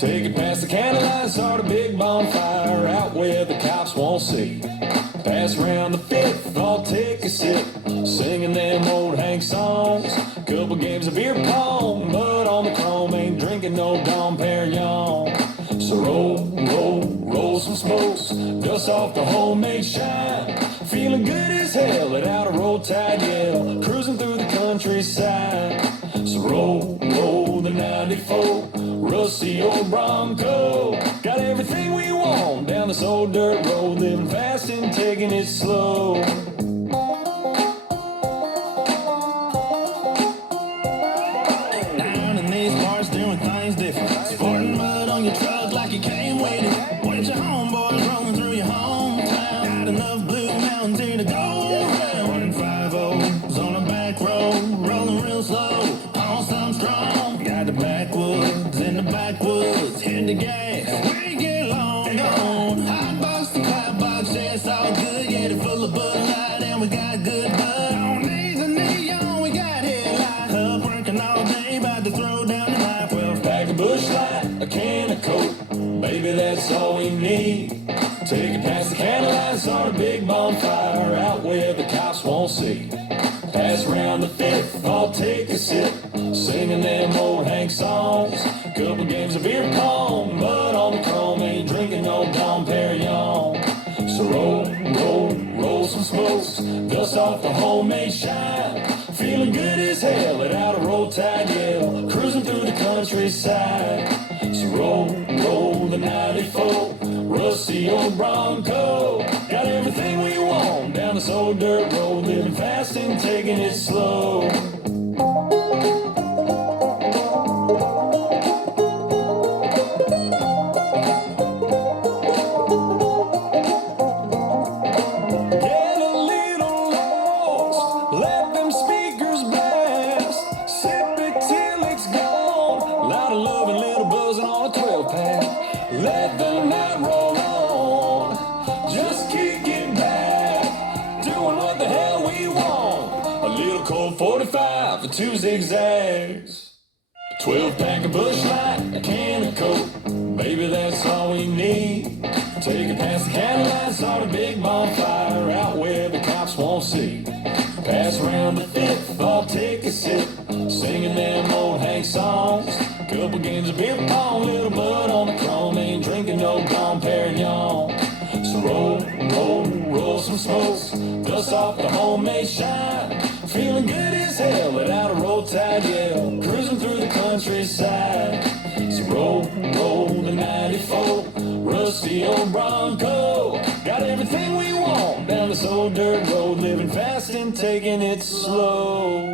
Take it past the candlelight, start a big bonfire out where the cops won't see. Pass around the fifth, I'll take a sip, singing them old Hank songs. Couple games of beer pong, mud on the chrome, ain't drinking no Dom Perignon. So roll some smokes, dust off the homemade shine. Feeling good as hell, let out a roll tide yell, cruising through the countryside. So roll the 94, rusty old Bronco. Got everything we want down this old dirt road, living fast and taking it slow. Down in these bars doing things different, sporting mud on your truck like you came with it. With your homeboys rolling through your hometown, got enough blue mountains here to go around. Running 5-0s on a back road, rolling real slow on some strong. Got the backwoods in the backwoods, hit the gas, we get long gone. Hot box to clap box, yeah, it's all good. Yeah, they're full of Bud Light and we got good bud. On these and neon, we got headlights up, working all day, about to throw down the knife. 12 pack of Bush Light, a can of Colt, baby, that's all we need. Take it past the candlelight, start a big bonfire out where the cops won't see. Pass around the fifth, I'll take a sip, singing them old Hank songs. Couple games of beer pong, mud on the chrome, ain't drinking no Dom Perignon. So roll some smokes, dust off the homemade shine. Feeling good as hell, let out a roll tide yell, cruising through the countryside. So roll the 94, rusty old Bronco. Got everything we want down this old dirt road, living fast and taking it slow. Get a little lost, let them speakers blast. Sip it till it's gone. Lot of love and little buzzing on a 12 pack. Let the night roll on. Just kick it back, doing what the hell we want. A little Colt 45 for 2 zigzags. 12 pack of Bush Light, a can of Coke, baby, that's all we need. Take it past the candlelight, start a big bonfire out where the cops won't see. Pass around the fifth, I'll take a sip, singing them old Hank songs. Couple games of beer pong, little blood on the chrome, ain't drinking no Dom Perignon. So roll some smokes, dust off the homemade shine. Feeling good as hell, let out a roll tide yell, cruising through the countryside. So roll the 94, rusty old Bronco. Got everything we want down this old dirt road, living fast and taking it slow.